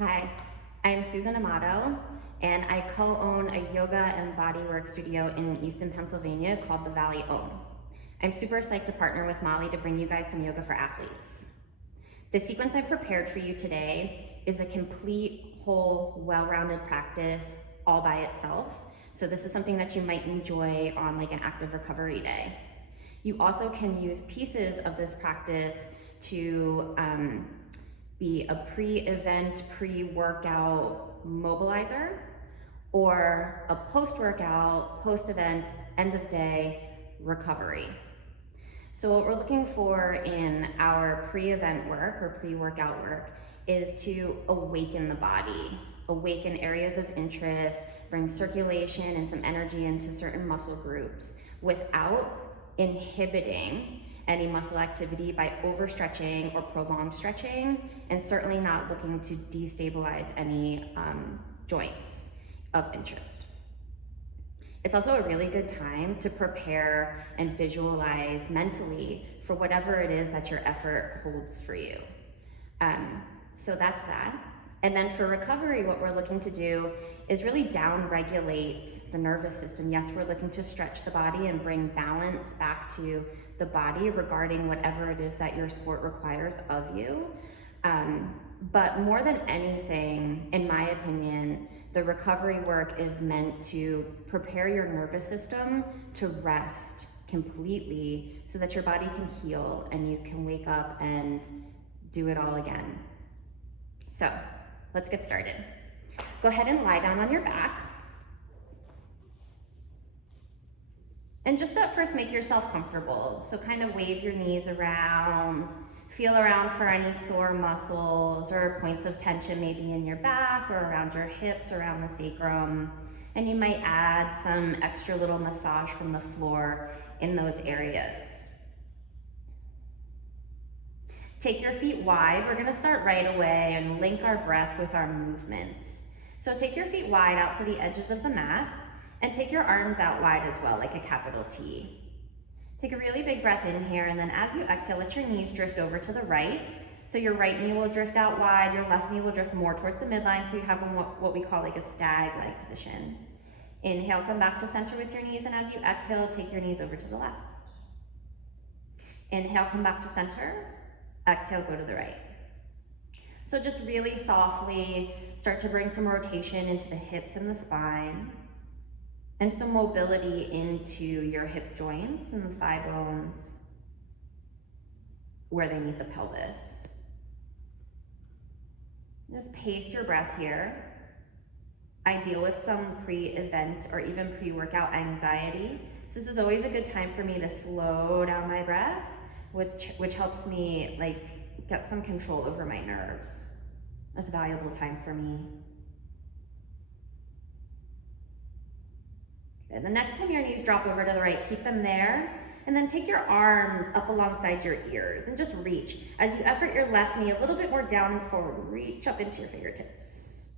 Hi, I'm Susan Amato, and I co-own a yoga and bodywork studio in Easton, Pennsylvania called The Valley Om. I'm super psyched to partner with Molly to bring you guys some yoga for athletes. The sequence I've prepared for you today is a complete, whole, well-rounded practice all by itself. So this is something that you might enjoy on like an active recovery day. You also can use pieces of this practice to be a pre-event, pre-workout mobilizer, or a post-workout, post-event, end of day recovery. So what we're looking for in our pre-event work or pre-workout work is to awaken the body, awaken areas of interest, bring circulation and some energy into certain muscle groups without inhibiting any muscle activity by overstretching or prolonged stretching, and certainly not looking to destabilize any joints of interest. It's also a really good time to prepare and visualize mentally for whatever it is that your effort holds for you. So that's that. And then for recovery, what we're looking to do is really down-regulate the nervous system. Yes, we're looking to stretch the body and bring balance back to the body regarding whatever it is that your sport requires of you. But more than anything, in my opinion, the recovery work is meant to prepare your nervous system to rest completely so that your body can heal and you can wake up and do it all again. So let's get started. Go ahead and lie down on your back. And just at first, make yourself comfortable. So kind of wave your knees around, feel around for any sore muscles or points of tension maybe in your back or around your hips, around the sacrum. And you might add some extra little massage from the floor in those areas. Take your feet wide. We're gonna start right away and link our breath with our movements. So take your feet wide out to the edges of the mat and take your arms out wide as well, like a capital T. Take a really big breath in here, and then as you exhale, let your knees drift over to the right. So your right knee will drift out wide, your left knee will drift more towards the midline, so you have what we call like a stag-like position. Inhale, come back to center with your knees, and as you exhale, take your knees over to the left. Inhale, come back to center. Exhale, go to the right. So just really softly start to bring some rotation into the hips and the spine, and some mobility into your hip joints and the thigh bones where they meet the pelvis. Just pace your breath here. I deal with some pre-event or even pre-workout anxiety. So this is always a good time for me to slow down my breath, which helps me like get some control over my nerves. That's a valuable time for me. And the next time your knees drop over to the right, keep them there, and then take your arms up alongside your ears and just reach. As you effort your left knee a little bit more down and forward, reach up into your fingertips.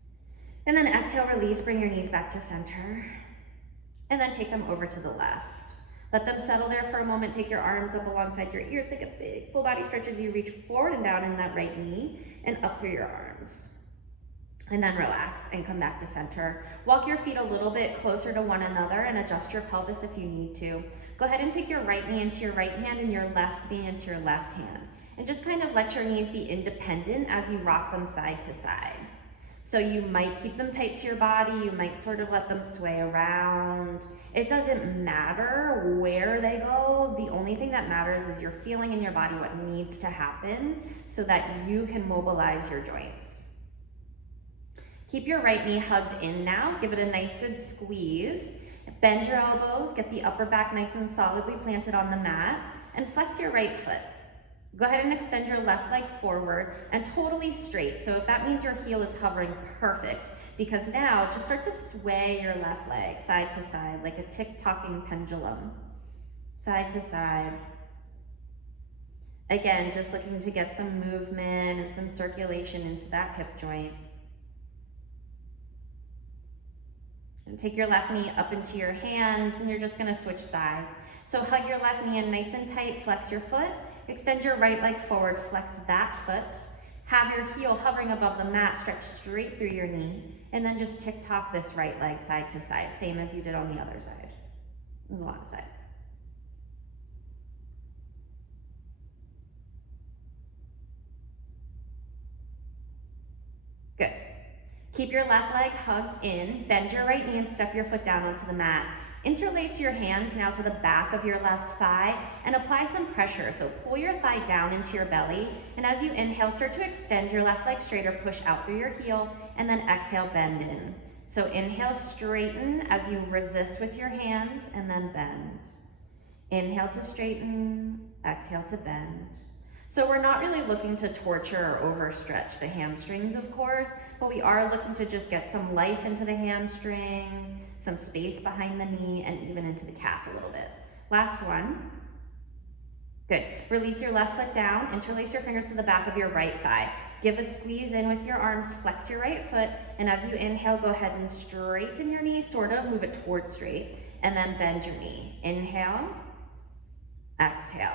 And then exhale, release, bring your knees back to center, and then take them over to the left. Let them settle there for a moment. Take your arms up alongside your ears. Take a big full body stretch as you reach forward and down in that right knee and up through your arms. And then relax and come back to center. Walk your feet a little bit closer to one another and adjust your pelvis if you need to. Go ahead and take your right knee into your right hand and your left knee into your left hand. And just kind of let your knees be independent as you rock them side to side. So you might keep them tight to your body, you might sort of let them sway around. It doesn't matter where they go. The only thing that matters is you're feeling in your body what needs to happen so that you can mobilize your joints. Keep your right knee hugged in now. Give it a nice good squeeze. Bend your elbows, get the upper back nice and solidly planted on the mat, and flex your right foot. Go ahead and extend your left leg forward and totally straight. So if that means your heel is hovering, perfect. Because now just start to sway your left leg side to side like a tick-tocking pendulum. Side to side. Again, just looking to get some movement and some circulation into that hip joint. And take your left knee up into your hands, and you're just gonna switch sides. So hug your left knee in nice and tight, flex your foot, extend your right leg forward, flex that foot, Have your heel hovering above the mat, stretch straight through your knee, and then just tick-tock this right leg side to side, same as you did on the other side. There's a lot of sides. Good. Keep your left leg hugged in, bend your right knee and step your foot down onto the mat. Interlace your hands now to the back of your left thigh and apply some pressure. So pull your thigh down into your belly, and as you inhale, start to extend your left leg straighter, push out through your heel, and then exhale, bend in. So inhale, straighten as you resist with your hands, and then bend. Inhale to straighten, exhale to bend. So we're not really looking to torture or overstretch the hamstrings, of course, but we are looking to just get some life into the hamstrings, some space behind the knee, and even into the calf a little bit. Last one. Good. Release your left foot down, interlace your fingers to the back of your right thigh. Give a squeeze in with your arms, flex your right foot, and as you inhale, go ahead and straighten your knee, sort of, move it towards straight, and then bend your knee. Inhale, exhale.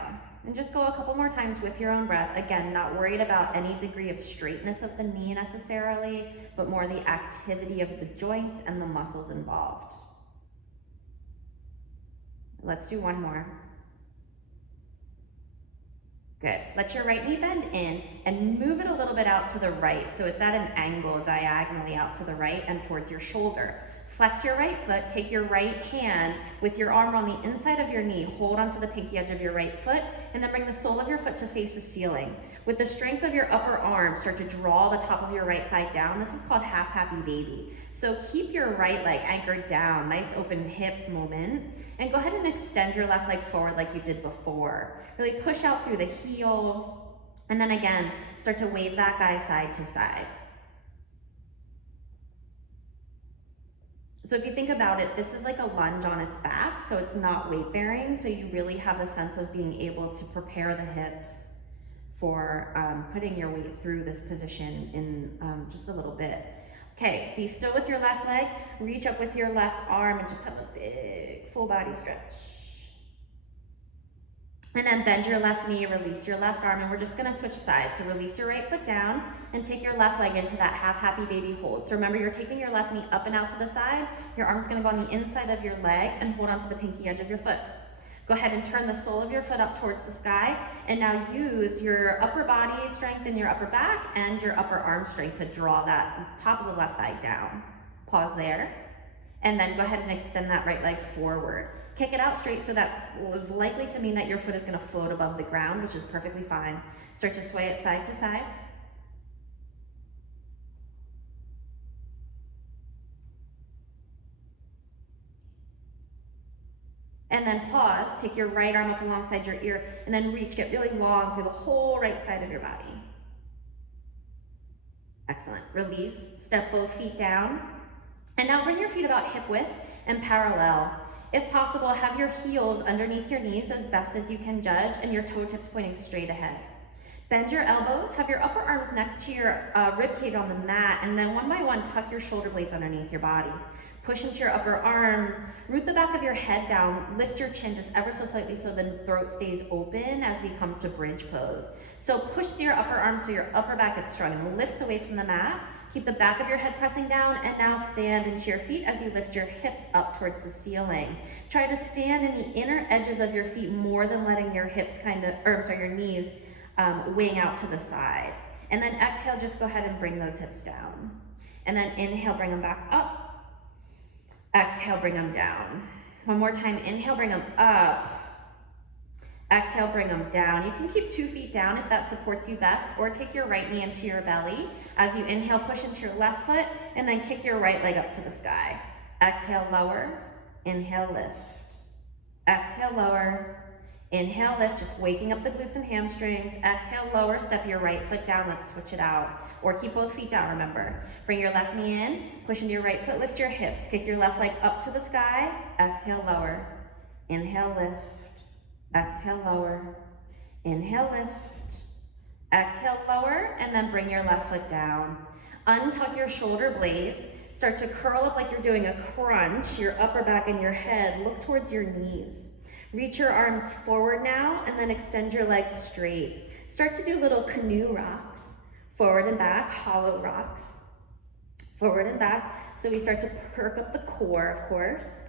And just go a couple more times with your own breath. Again, not worried about any degree of straightness of the knee necessarily, but more the activity of the joints and the muscles involved. Let's do one more. Good. Let your right knee bend in and move it a little bit out to the right. So it's at an angle diagonally out to the right and towards your shoulder. Flex your right foot, take your right hand with your arm on the inside of your knee, hold onto the pinky edge of your right foot, and then bring the sole of your foot to face the ceiling. With the strength of your upper arm, start to draw the top of your right thigh down. This is called half happy baby. So keep your right leg anchored down, nice open hip movement, and go ahead and extend your left leg forward like you did before. Really push out through the heel, and then again, start to wave that guy side to side. So if you think about it, this is like a lunge on its back, so it's not weight bearing, so you really have a sense of being able to prepare the hips for putting your weight through this position in just a little bit. Okay, be still with your left leg, reach up with your left arm and just have a big full body stretch. And then bend your left knee, release your left arm, and we're just gonna switch sides. So release your right foot down and take your left leg into that half happy baby hold. So remember, you're taking your left knee up and out to the side. Your arm's gonna go on the inside of your leg and hold onto the pinky edge of your foot. Go ahead and turn the sole of your foot up towards the sky, and now use your upper body strength in your upper back and your upper arm strength to draw that top of the left thigh down. Pause there, and then go ahead and extend that right leg forward. Kick it out straight, so that is likely to mean that your foot is gonna float above the ground, which is perfectly fine. Start to sway it side to side. And then pause, take your right arm up alongside your ear, and then reach, get really long through the whole right side of your body. Excellent. Release, step both feet down. And now bring your feet about hip width and parallel. If possible, have your heels underneath your knees as best as you can judge, and your toe tips pointing straight ahead. Bend your elbows, have your upper arms next to your rib cage on the mat, and then one by one, tuck your shoulder blades underneath your body. Push into your upper arms, root the back of your head down, lift your chin just ever so slightly so the throat stays open as we come to bridge pose. So push your upper arms so your upper back gets strong and lifts away from the mat. Keep the back of your head pressing down, and now stand into your feet as you lift your hips up towards the ceiling. Try to stand in the inner edges of your feet more than letting your hips your knees wing out to the side. And then exhale, just go ahead and bring those hips down. And then inhale, bring them back up. Exhale, bring them down. One more time, inhale, bring them up. Exhale, bring them down. You can keep 2 feet down if that supports you best, or take your right knee into your belly. As you inhale, push into your left foot, and then kick your right leg up to the sky. Exhale, lower. Inhale, lift. Exhale, lower. Inhale, lift, just waking up the glutes and hamstrings. Exhale, lower, step your right foot down. Let's switch it out. Or keep both feet down, remember. Bring your left knee in, push into your right foot, lift your hips. Kick your left leg up to the sky. Exhale, lower. Inhale, lift. Exhale, lower. Inhale, lift. Exhale, lower, and then bring your left foot down. Untuck your shoulder blades. Start to curl up like you're doing a crunch. Your upper back and your head look towards your knees. Reach your arms forward now, and then extend your legs straight. Start to do little canoe rocks. Forward and back, hollow rocks. Forward and back. So we start to perk up the core, of course.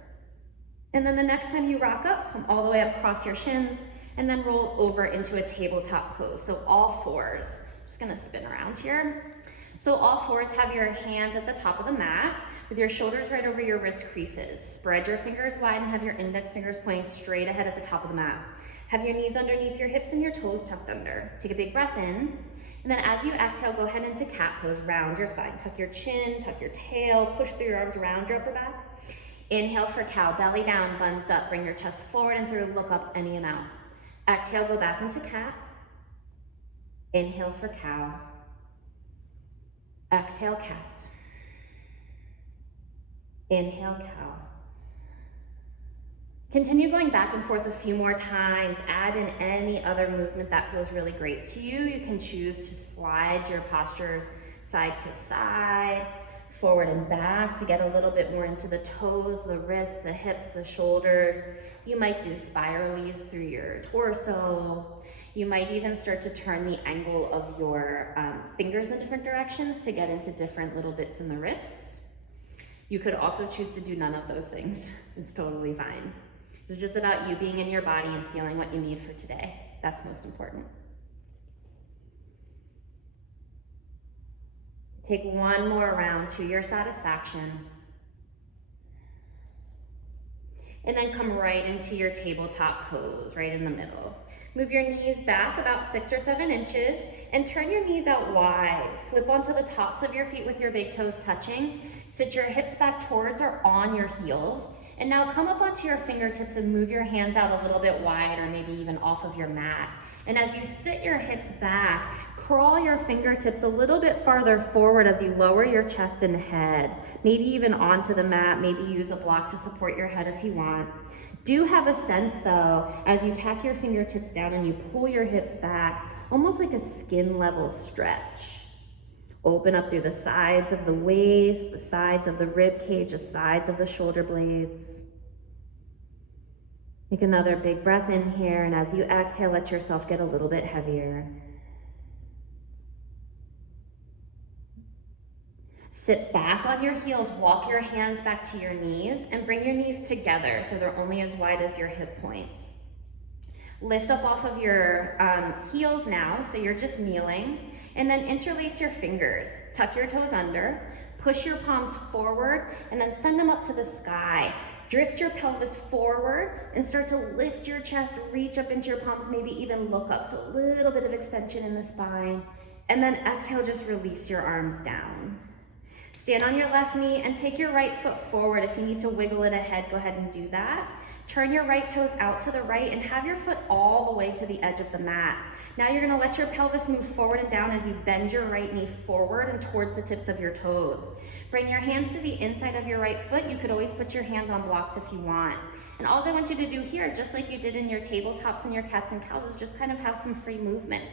And then the next time you rock up, come all the way up across your shins and then roll over into a tabletop pose. So all fours. Just gonna spin around here. So all fours, have your hands at the top of the mat with your shoulders right over your wrist creases. Spread your fingers wide and have your index fingers pointing straight ahead at the top of the mat. Have your knees underneath your hips and your toes tucked under. Take a big breath in. And then as you exhale, go ahead into cat pose. Round your spine. Tuck your chin, tuck your tail, push through your arms around your upper back. Inhale for cow, belly down, buns up. Bring your chest forward and through, look up any amount. Exhale, go back into cat. Inhale for cow. Exhale, cat. Inhale, cow. Continue going back and forth a few more times. Add in any other movement that feels really great to you. You can choose to slide your postures side to side, forward and back to get a little bit more into the toes, the wrists, the hips, the shoulders. You might do spiralies through your torso. You might even start to turn the angle of your fingers in different directions to get into different little bits in the wrists. You could also choose to do none of those things. It's totally fine. It's just about you being in your body and feeling what you need for today. That's most important. Take one more round to your satisfaction. And then come right into your tabletop pose, right in the middle. Move your knees back about 6 or 7 inches and turn your knees out wide. Flip onto the tops of your feet with your big toes touching. Sit your hips back towards or on your heels. And now come up onto your fingertips and move your hands out a little bit wide or maybe even off of your mat. And as you sit your hips back, crawl your fingertips a little bit farther forward as you lower your chest and head. Maybe even onto the mat, maybe use a block to support your head if you want. Do have a sense though, as you tack your fingertips down and you pull your hips back, almost like a skin level stretch. Open up through the sides of the waist, the sides of the rib cage, the sides of the shoulder blades. Take another big breath in here, and as you exhale, let yourself get a little bit heavier. Sit back on your heels, walk your hands back to your knees, and bring your knees together so they're only as wide as your hip points. Lift up off of your heels now, so you're just kneeling, and then interlace your fingers. Tuck your toes under, push your palms forward, and then send them up to the sky. Drift your pelvis forward and start to lift your chest, reach up into your palms, maybe even look up. So a little bit of extension in the spine. And then exhale, just release your arms down. Stand on your left knee and take your right foot forward. If you need to wiggle it ahead, go ahead and do that. Turn your right toes out to the right and have your foot all the way to the edge of the mat. Now you're gonna let your pelvis move forward and down as you bend your right knee forward and towards the tips of your toes. Bring your hands to the inside of your right foot. You could always put your hands on blocks if you want. And all I want you to do here, just like you did in your tabletops and your cats and cows, is just kind of have some free movement.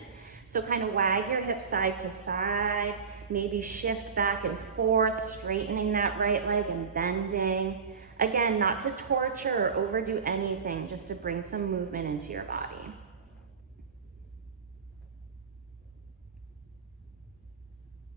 So kind of wag your hips side to side, maybe shift back and forth, straightening that right leg and bending. Again, not to torture or overdo anything, just to bring some movement into your body.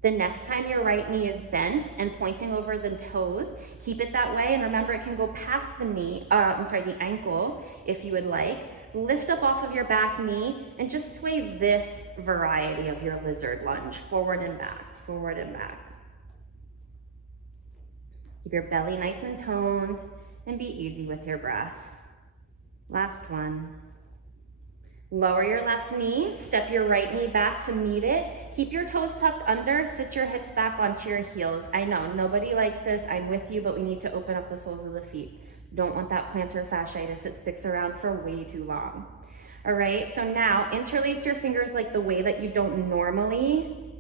The next time your right knee is bent and pointing over the toes, keep it that way, and remember it can go past the knee, the ankle if you would like. Lift up off of your back knee and just sway this variety of your lizard lunge, forward and back, forward and back. Keep your belly nice and toned and be easy with your breath. Last one. Lower your left knee, step your right knee back to meet it. Keep your toes tucked under, sit your hips back onto your heels. I know, nobody likes this, I'm with you, but we need to open up the soles of the feet. Don't want that plantar fasciitis, it sticks around for way too long. All right, so now interlace your fingers like the way that you don't normally.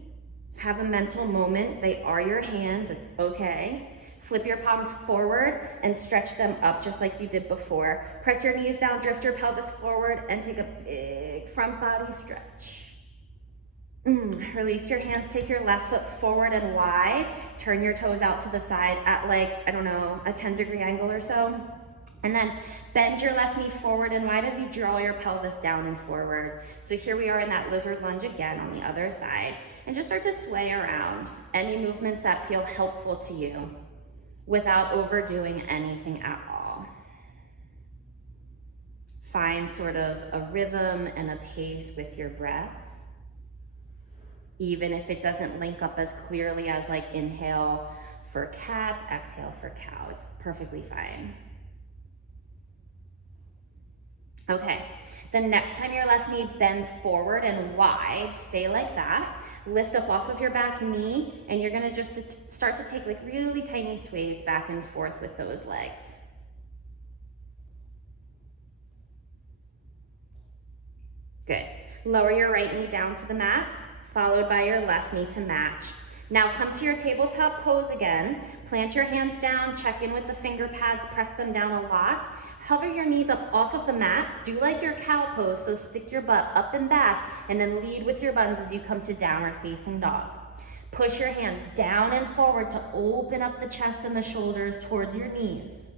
Have a mental moment, they are your hands, it's okay. Flip your palms forward and stretch them up just like you did before. Press your knees down, drift your pelvis forward, and take a big front body stretch. Release your hands, take your left foot forward and wide. Turn your toes out to the side at like, I don't know, a 10-degree angle or so. And then bend your left knee forward and wide as you draw your pelvis down and forward. So here we are in that lizard lunge again on the other side. And just start to sway around. Any movements that feel helpful to you without overdoing anything at all. Find sort of a rhythm and a pace with your breath. Even if it doesn't link up as clearly as like inhale for cat, exhale for cow. It's perfectly fine. Okay, the next time your left knee bends forward and wide, stay like that. Lift up off of your back knee, and you're gonna just start to take like really tiny sways back and forth with those legs. Good. Lower your right knee down to the mat, followed by your left knee to match. Now come to your tabletop pose again. Plant your hands down, check in with the finger pads, press them down a lot. Hover your knees up off of the mat. Do like your cow pose, so stick your butt up and back, and then lead with your buns as you come to downward facing dog. Push your hands down and forward to open up the chest and the shoulders towards your knees.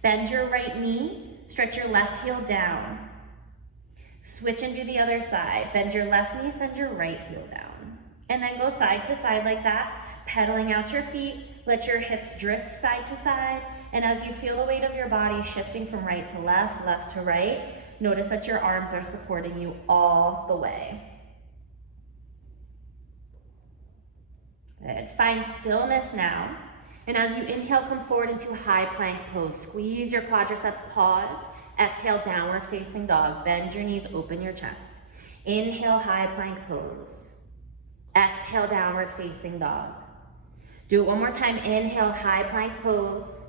Bend your right knee, stretch your left heel down. Switch and do the other side. Bend your left knee, send your right heel down. And then go side to side like that, pedaling out your feet. Let your hips drift side to side. And as you feel the weight of your body shifting from right to left, left to right, notice that your arms are supporting you all the way. Good. Find stillness now. And as you inhale, come forward into high plank pose. Squeeze your quadriceps, pause. Exhale, downward facing dog. Bend your knees, open your chest. Inhale, high plank pose. Exhale, downward facing dog. Do it one more time. Inhale, high plank pose.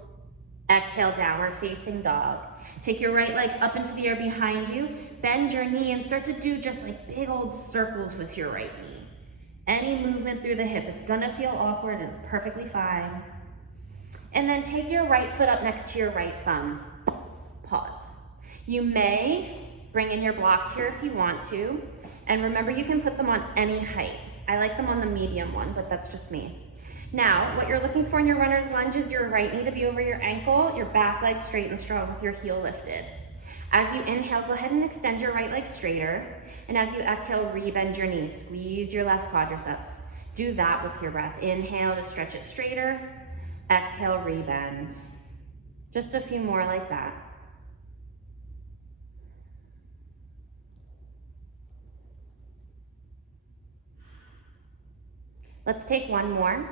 Exhale, downward facing dog. Take your right leg up into the air behind you. Bend your knee and start to do just like big old circles with your right knee. Any movement through the hip, it's gonna feel awkward and it's perfectly fine. And then take your right foot up next to your right thumb. Pause. You may bring in your blocks here if you want to. And remember, you can put them on any height. I like them on the medium one, but that's just me. Now, what you're looking for in your runner's lunge is your right knee to be over your ankle, your back leg straight and strong with your heel lifted. As you inhale, go ahead and extend your right leg straighter. And as you exhale, rebend your knees. Squeeze your left quadriceps. Do that with your breath. Inhale to stretch it straighter. Exhale, rebend. Just a few more like that. Let's take one more.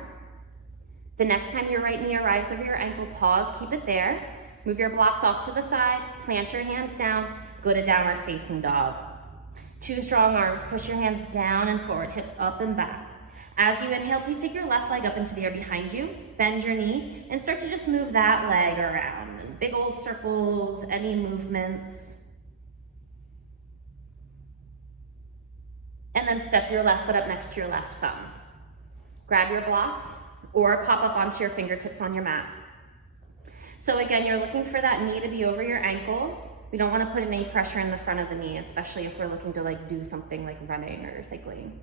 The next time your right knee arrives over your ankle, pause, keep it there. Move your blocks off to the side, plant your hands down, go to downward facing dog. Two strong arms, push your hands down and forward, hips up and back. As you inhale, please take your left leg up into the air behind you, bend your knee, and start to just move that leg around. And big old circles, any movements. And then step your left foot up next to your left thumb. Grab your blocks, or pop up onto your fingertips on your mat. So again, you're looking for that knee to be over your ankle. We don't want to put any pressure in the front of the knee, especially if we're looking to like do something like running or cycling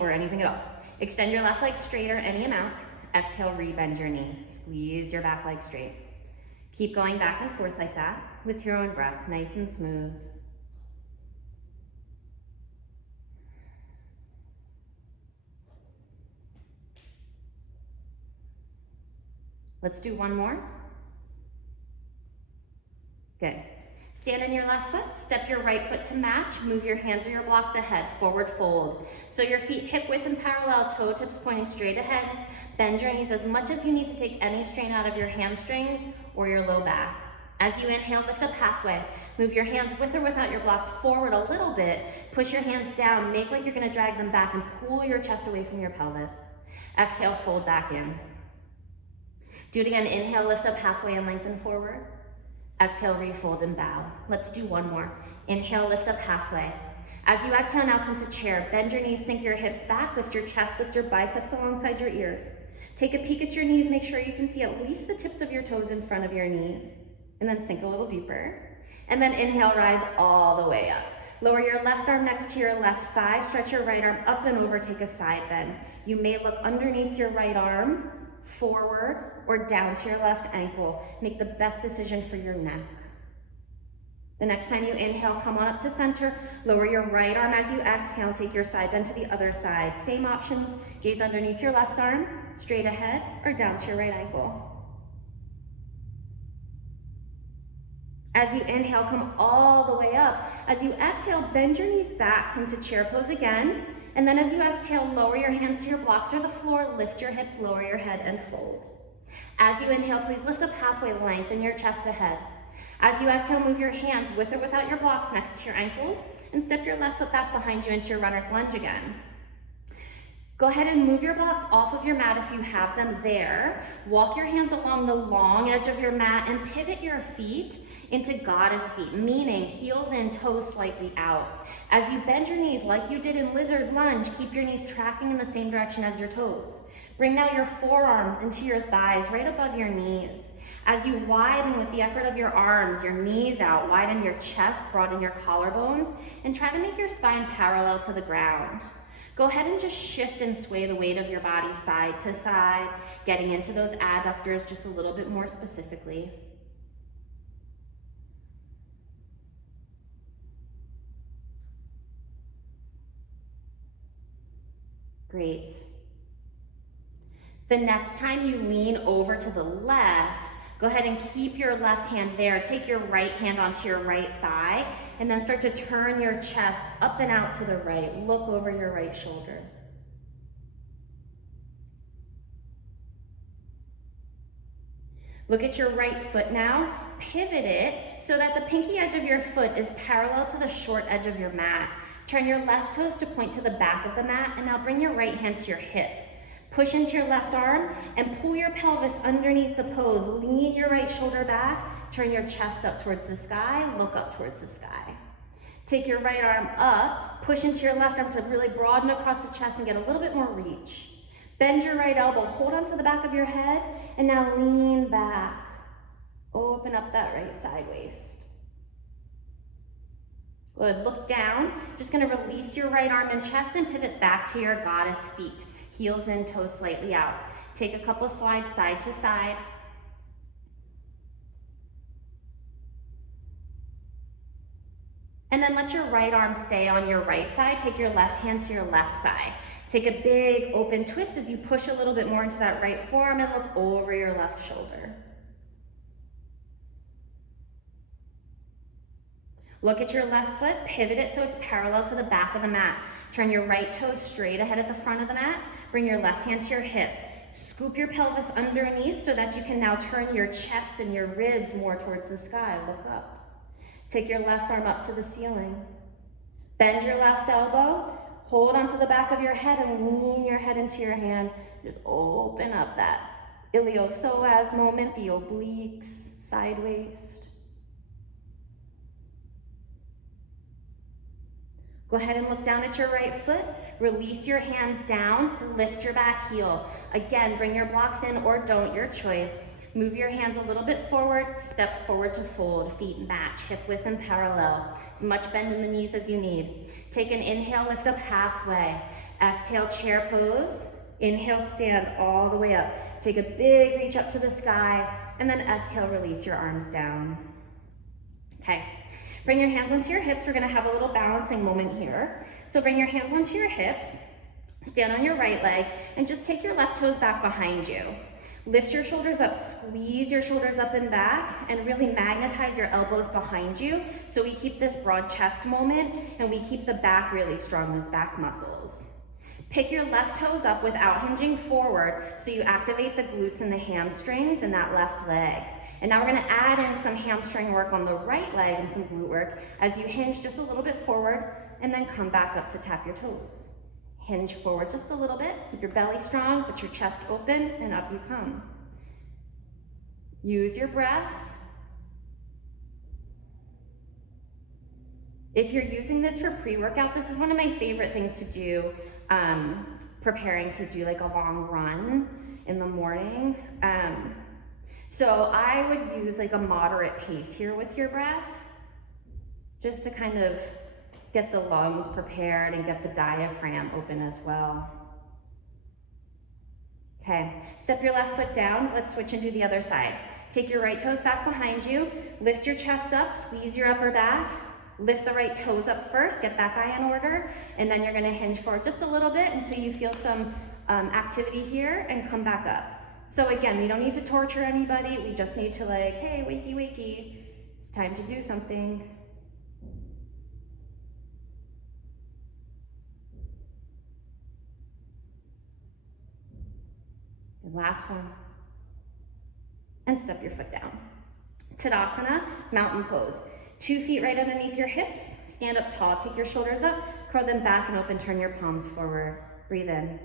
or anything at all. Extend your left leg straighter any amount. Exhale, rebend your knee. Squeeze your back leg straight. Keep going back and forth like that with your own breath, nice and smooth. Let's do one more. Good. Stand on your left foot, step your right foot to match, move your hands or your blocks ahead, forward fold. So your feet hip width and parallel, toe tips pointing straight ahead. Bend your knees as much as you need to take any strain out of your hamstrings or your low back. As you inhale, lift up halfway. Move your hands with or without your blocks forward a little bit. Push your hands down, make like you're gonna drag them back and pull your chest away from your pelvis. Exhale, fold back in. Do it again, inhale, lift up halfway and lengthen forward. Exhale, refold and bow. Let's do one more. Inhale, lift up halfway. As you exhale, now come to chair. Bend your knees, sink your hips back, lift your chest, lift your biceps alongside your ears. Take a peek at your knees, make sure you can see at least the tips of your toes in front of your knees. And then sink a little deeper. And then inhale, rise all the way up. Lower your left arm next to your left thigh, stretch your right arm up and over, take a side bend. You may look underneath your right arm forward, or down to your left ankle. Make the best decision for your neck. The next time you inhale, come on up to center. Lower your right arm as you exhale. Take your side bend to the other side. Same options. Gaze underneath your left arm, straight ahead, or down to your right ankle. As you inhale, come all the way up. As you exhale, bend your knees back, come to chair pose again. And then as you exhale, lower your hands to your blocks or the floor, lift your hips, lower your head, and fold. As you inhale, please lift up halfway, lengthen your chest ahead. As you exhale, move your hands with or without your blocks next to your ankles, and step your left foot back behind you into your runner's lunge again. Go ahead and move your blocks off of your mat if you have them there. Walk your hands along the long edge of your mat and pivot your feet into goddess feet, meaning heels in, toes slightly out. As you bend your knees like you did in lizard lunge, keep your knees tracking in the same direction as your toes. Bring now your forearms into your thighs, right above your knees. As you widen with the effort of your arms, your knees out, widen your chest, broaden your collarbones, and try to make your spine parallel to the ground. Go ahead and just shift and sway the weight of your body side to side, getting into those adductors just a little bit more specifically. Great. The next time you lean over to the left, go ahead and keep your left hand there. Take your right hand onto your right thigh, and then start to turn your chest up and out to the right. Look over your right shoulder. Look at your right foot now. Pivot it so that the pinky edge of your foot is parallel to the short edge of your mat. Turn your left toes to point to the back of the mat, and now bring your right hand to your hip. Push into your left arm and pull your pelvis underneath the pose. Lean your right shoulder back, turn your chest up towards the sky, look up towards the sky. Take your right arm up, push into your left arm to really broaden across the chest and get a little bit more reach. Bend your right elbow, hold onto the back of your head, and now lean back. Open up that right side waist. Good, look down. Just gonna release your right arm and chest and pivot back to your goddess feet. Heels in, toes slightly out. Take a couple slides side to side. And then let your right arm stay on your right thigh. Take your left hand to your left thigh. Take a big open twist as you push a little bit more into that right forearm and look over your left shoulder. Look at your left foot, pivot it so it's parallel to the back of the mat. Turn your right toes straight ahead at the front of the mat. Bring your left hand to your hip. Scoop your pelvis underneath so that you can now turn your chest and your ribs more towards the sky. Look up. Take your left arm up to the ceiling. Bend your left elbow. Hold onto the back of your head and lean your head into your hand. Just open up that iliopsoas moment, the obliques, side waist. Go ahead and look down at your right foot. Release your hands down, lift your back heel. Again, bring your blocks in or don't, your choice. Move your hands a little bit forward, step forward to fold, feet match, hip width and parallel. As much bend in the knees as you need. Take an inhale, lift up halfway. Exhale, chair pose. Inhale, stand all the way up. Take a big reach up to the sky, and then exhale, release your arms down. Okay. Bring your hands onto your hips. We're gonna have a little balancing moment here. So bring your hands onto your hips, stand on your right leg, and just take your left toes back behind you. Lift your shoulders up, squeeze your shoulders up and back, and really magnetize your elbows behind you so we keep this broad chest moment and we keep the back really strong, those back muscles. Pick your left toes up without hinging forward so you activate the glutes and the hamstrings in that left leg. And now we're gonna add in some hamstring work on the right leg and some glute work as you hinge just a little bit forward and then come back up to tap your toes. Hinge forward just a little bit, keep your belly strong, but your chest open, and up you come. Use your breath. If you're using this for pre-workout, this is one of my favorite things to do, preparing to do like a long run in the morning. So I would use like a moderate pace here with your breath, just to kind of get the lungs prepared and get the diaphragm open as well. Okay, step your left foot down. Let's switch and do the other side. Take your right toes back behind you, lift your chest up, squeeze your upper back, lift the right toes up first, get that guy in order, and then you're gonna hinge forward just a little bit until you feel some activity here and come back up. So again, we don't need to torture anybody, we just need to like, hey, wakey, wakey, it's time to do something. And last one. And step your foot down. Tadasana, mountain pose. 2 feet right underneath your hips, stand up tall, take your shoulders up, curl them back and open, turn your palms forward. Breathe in.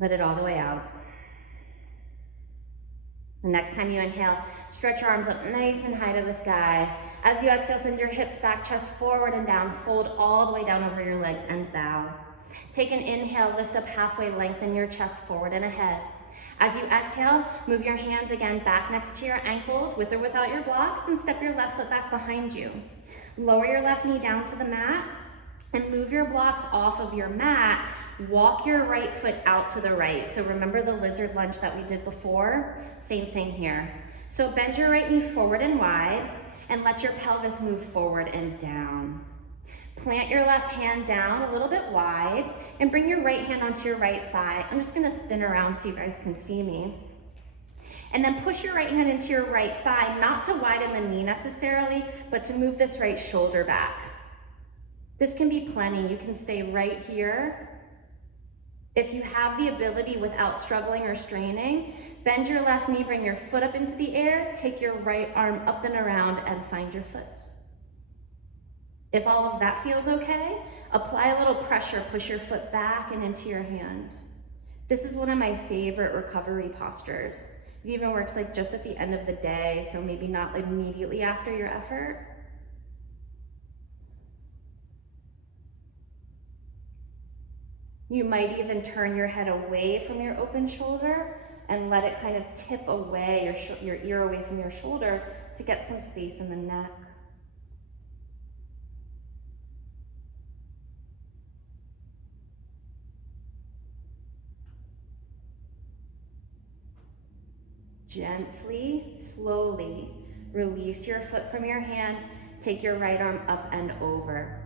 Let it all the way out. The next time you inhale, stretch your arms up nice and high to the sky. As you exhale, send your hips back, chest forward and down, fold all the way down over your legs and bow. Take an inhale, lift up halfway, lengthen your chest forward and ahead. As you exhale, move your hands again back next to your ankles with or without your blocks and step your left foot back behind you. Lower your left knee down to the mat and move your blocks off of your mat. Walk your right foot out to the right. So remember the lizard lunge that we did before? Same thing here. So bend your right knee forward and wide and let your pelvis move forward and down. Plant your left hand down a little bit wide and bring your right hand onto your right thigh. I'm just gonna spin around so you guys can see me. And then push your right hand into your right thigh, not to widen the knee necessarily, but to move this right shoulder back. This can be plenty. You can stay right here. If you have the ability without struggling or straining, bend your left knee, bring your foot up into the air, take your right arm up and around and find your foot. If all of that feels okay, apply a little pressure, push your foot back and into your hand. This is one of my favorite recovery postures. It even works like just at the end of the day, so maybe not immediately after your effort. You might even turn your head away from your open shoulder and let it kind of tip away, your ear away from your shoulder to get some space in the neck. Gently, slowly, release your foot from your hand, take your right arm up and over.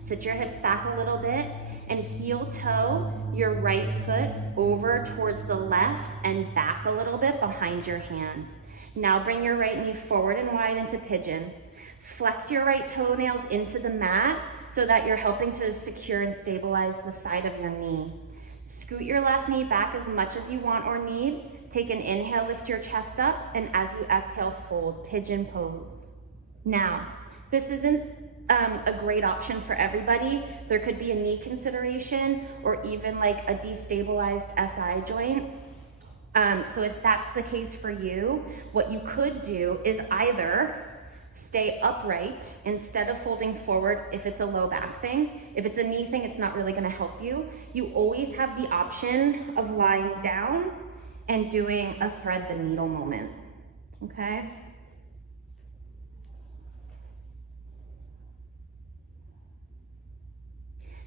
Sit your hips back a little bit and heel toe your right foot over towards the left and back a little bit behind your hand. Now bring your right knee forward and wide into pigeon. Flex your right toenails into the mat so that you're helping to secure and stabilize the side of your knee. Scoot your left knee back as much as you want or need. Take an inhale, lift your chest up, and as you exhale, fold, pigeon pose. Now, this isn't a great option for everybody. There could be a knee consideration or even like a destabilized SI joint. So if that's the case for you, what you could do is either stay upright instead of folding forward if it's a low back thing. If it's a knee thing, it's not really gonna help you. You always have the option of lying down and doing a thread the needle moment, okay?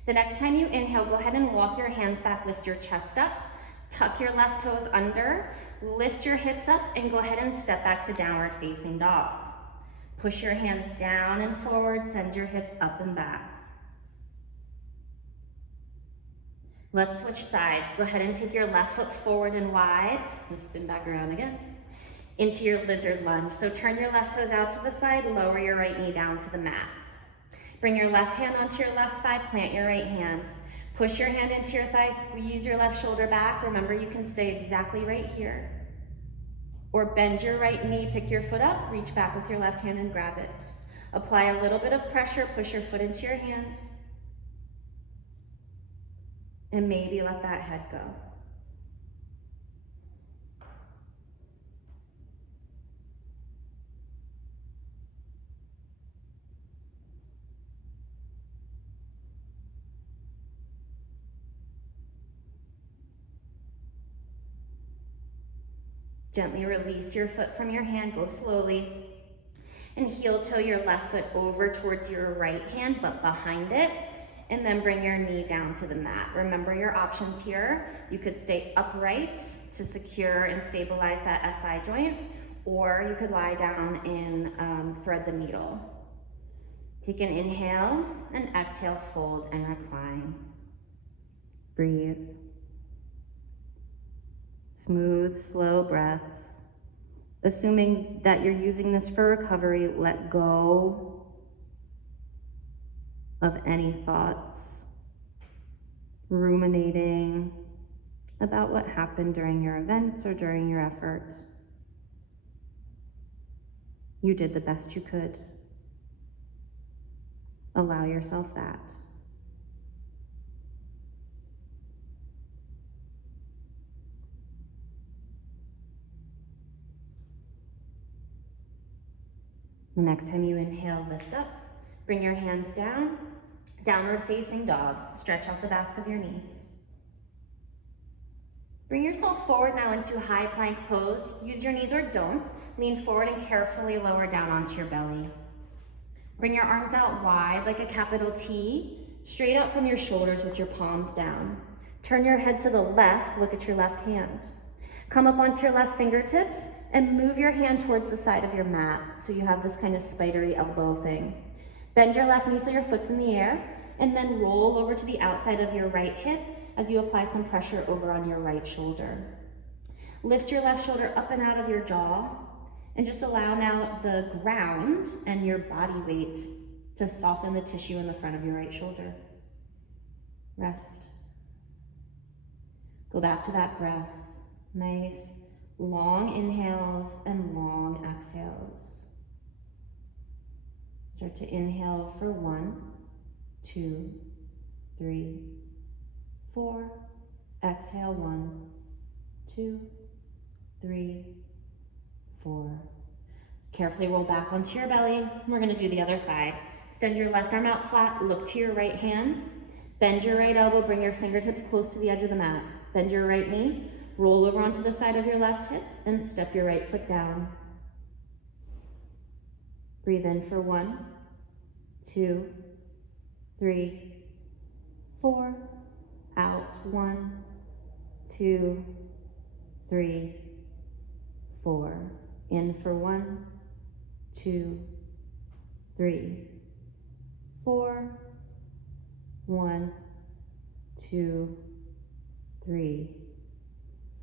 The next time you inhale, go ahead and walk your hands back, lift your chest up, tuck your left toes under, lift your hips up, and go ahead and step back to downward facing dog. Push your hands down and forward, send your hips up and back. Let's switch sides. Go ahead and take your left foot forward and wide, and spin back around again, into your lizard lunge. So turn your left toes out to the side, lower your right knee down to the mat. Bring your left hand onto your left thigh, plant your right hand. Push your hand into your thigh, squeeze your left shoulder back. Remember, you can stay exactly right here. Or bend your right knee, pick your foot up, reach back with your left hand and grab it. Apply a little bit of pressure, push your foot into your hand. And maybe let that head go. Gently release your foot from your hand, go slowly. And heel toe your left foot over towards your right hand, but behind it. and then bring your knee down to the mat. Remember your options here. You could stay upright to secure and stabilize that SI joint, or you could lie down and thread the needle. Take an inhale and exhale, fold and recline. Breathe. Smooth, slow breaths. Assuming that you're using this for recovery, let go of any thoughts, ruminating about what happened during your events or during your effort. You did the best you could. Allow yourself that. The next time you inhale, lift up. Bring your hands down. Downward facing dog. Stretch out the backs of your knees. Bring yourself forward now into high plank pose. Use your knees or don't. Lean forward and carefully lower down onto your belly. Bring your arms out wide like a capital T, straight out from your shoulders with your palms down. Turn your head to the left, look at your left hand. Come up onto your left fingertips and move your hand towards the side of your mat so you have this kind of spidery elbow thing. Bend your left knee so your foot's in the air, and then roll over to the outside of your right hip as you apply some pressure over on your right shoulder. Lift your left shoulder up and out of your jaw, and just allow now the ground and your body weight to soften the tissue in the front of your right shoulder. Rest. Go back to that breath. Nice, long inhales and long exhales. Start to inhale for 1, 2, 3, 4. Exhale, 1, 2, 3, 4. Carefully roll back onto your belly. We're gonna do the other side. Extend your left arm out flat, look to your right hand. Bend your right elbow, bring your fingertips close to the edge of the mat. Bend your right knee, roll over onto the side of your left hip, and step your right foot down. Breathe in for 1, 2, 3, 4. Out, 1, 2, 3, 4. In for 1, 2, 3, 4. 1, 2, 3,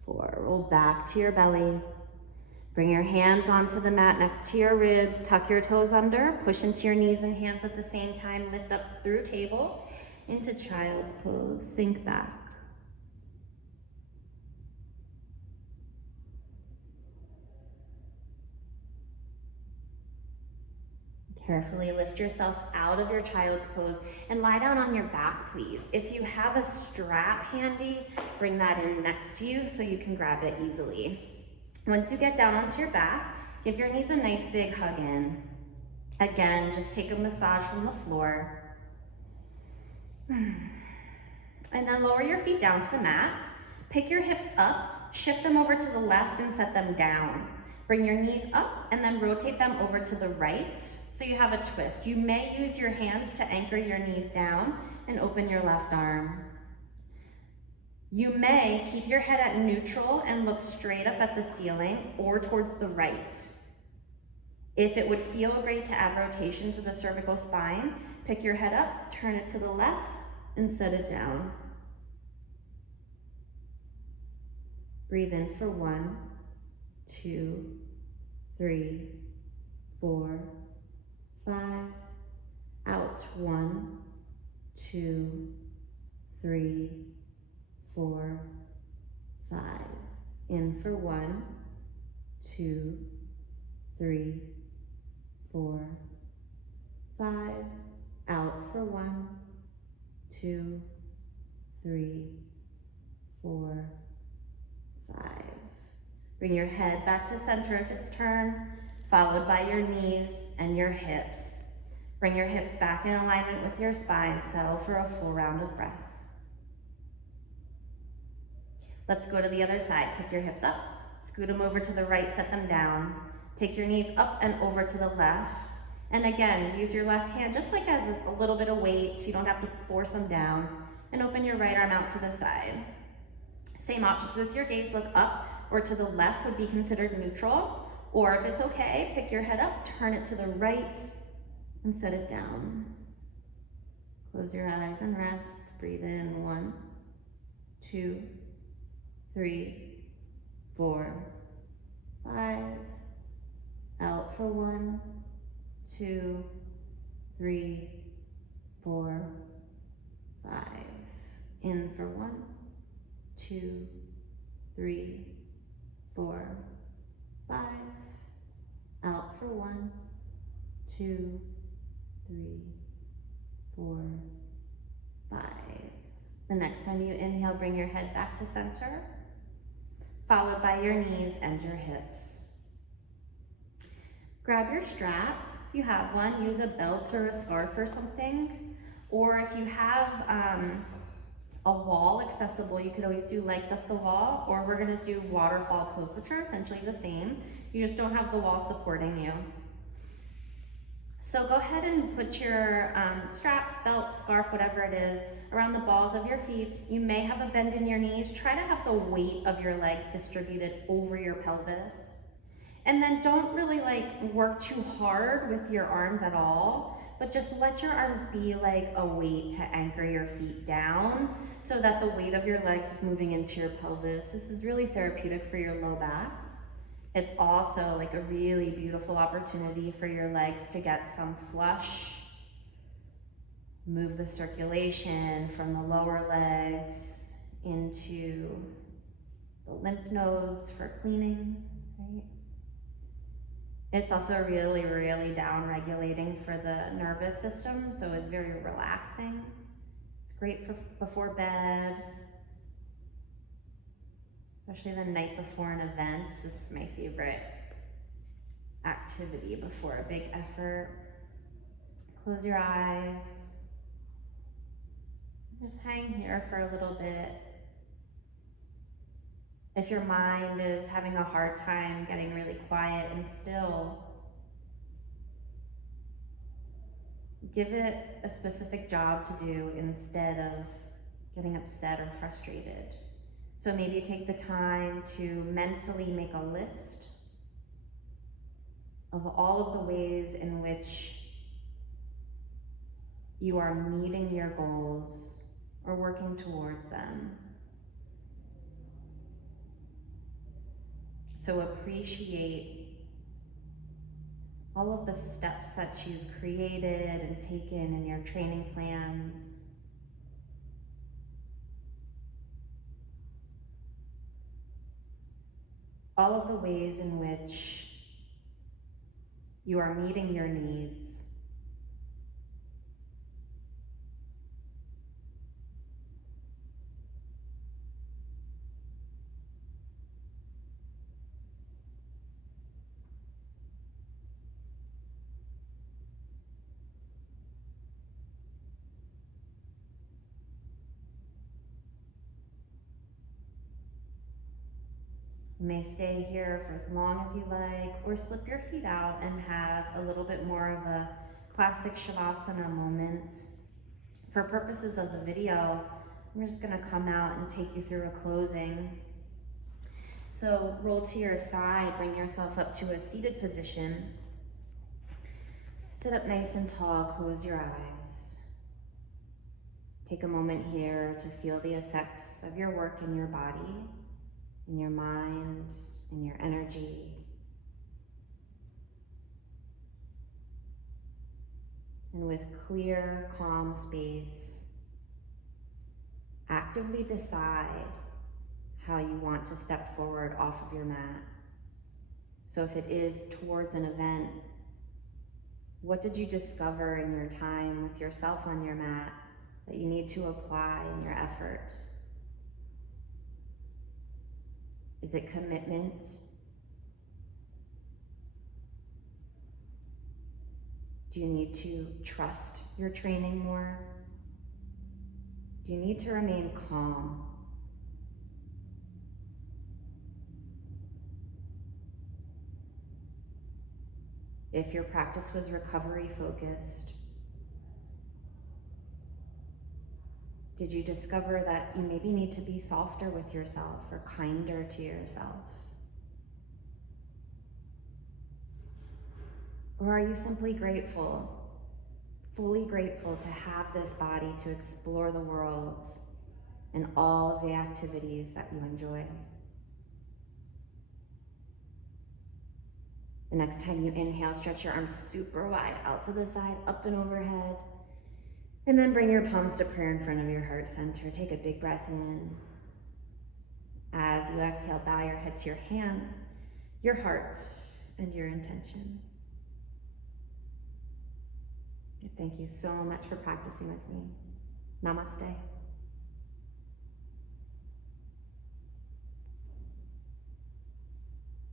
4. Roll back to your belly. Bring your hands onto the mat next to your ribs. Tuck your toes under. Push into your knees and hands at the same time. Lift up through table into child's pose. Sink back. Carefully lift yourself out of your child's pose and lie down on your back, please. If you have a strap handy, bring that in next to you so you can grab it easily. Once you get down onto your back, give your knees a nice big hug in. Again, just take a massage from the floor. And then lower your feet down to the mat. Pick your hips up, shift them over to the left and set them down. Bring your knees up and then rotate them over to the right. So you have a twist. You may use your hands to anchor your knees down and open your left arm. You may keep your head at neutral and look straight up at the ceiling or towards the right. If it would feel great to add rotation to the cervical spine, pick your head up, turn it to the left, and set it down. Breathe in for 1, 2, 3, 4, 5. Out, 1, 2, 3, 4, 5. In for 1, 2, 3, 4, 5. Out for 1, 2, 3, 4, 5. Bring your head back to center if it's turned, followed by your knees and your hips. Bring your hips back in alignment with your spine. Settle for a full round of breath. Let's go to the other side. Pick your hips up, scoot them over to the right, set them down. Take your knees up and over to the left, And again, use your left hand just like as a little bit of weight, so you don't have to force them down. And open your right arm out to the side. Same options. If your gaze look up or to the left would be considered neutral. Or if it's okay, pick your head up, turn it to the right, and set it down. Close your eyes and rest. Breathe in 1, 2, 3, 4, 5. Out for 1, 2, 3, 4, 5. In for 1, 2, 3, 4, 5. Out for 1, 2, 3, 4, 5. The next time you inhale, bring your head back to center, followed by your knees and your hips. Grab your strap. If you have one, use a belt or a scarf or something. Or if you have a wall accessible, you could always do legs up the wall, or we're gonna do waterfall pose, which are essentially the same. You just don't have the wall supporting you. So go ahead and put your strap, belt, scarf, whatever it is, around the balls of your feet. You may have a bend in your knees. Try to have the weight of your legs distributed over your pelvis. And then don't really work too hard with your arms at all, but just let your arms be like a weight to anchor your feet down so that the weight of your legs is moving into your pelvis. This is really therapeutic for your low back. It's also like a really beautiful opportunity for your legs to get some flush. Move the circulation from the lower legs into the lymph nodes for cleaning, right? It's also really, really down regulating for the nervous system, so it's very relaxing. It's great for before bed, especially the night before an event. This is my favorite activity before a big effort. Close your eyes. Just hang here for a little bit. If your mind is having a hard time getting really quiet and still, give it a specific job to do instead of getting upset or frustrated. So maybe take the time to mentally make a list of all of the ways in which you are meeting your goals or working towards them. So appreciate all of the steps that you've created and taken in your training plans. All of the ways in which you are meeting your needs. You may stay here for as long as you like, or slip your feet out and have a little bit more of a classic Shavasana moment. For purposes of the video, I'm just gonna come out and take you through a closing. So roll to your side, bring yourself up to a seated position. Sit up nice and tall, close your eyes. Take a moment here to feel the effects of your work in your body, in your mind, in your energy. And with clear, calm space, actively decide how you want to step forward off of your mat. So if it is towards an event, what did you discover in your time with yourself on your mat that you need to apply in your effort? Is it commitment? Do you need to trust your training more? Do you need to remain calm? If your practice was recovery focused, did you discover that you maybe need to be softer with yourself or kinder to yourself? Or are you simply grateful, fully grateful to have this body to explore the world and all of the activities that you enjoy? The next time you inhale, stretch your arms super wide out to the side, up and overhead. And then bring your palms to prayer in front of your heart center. Take a big breath in. As you exhale, bow your head to your hands, your heart, and your intention. Thank you so much for practicing with me. Namaste.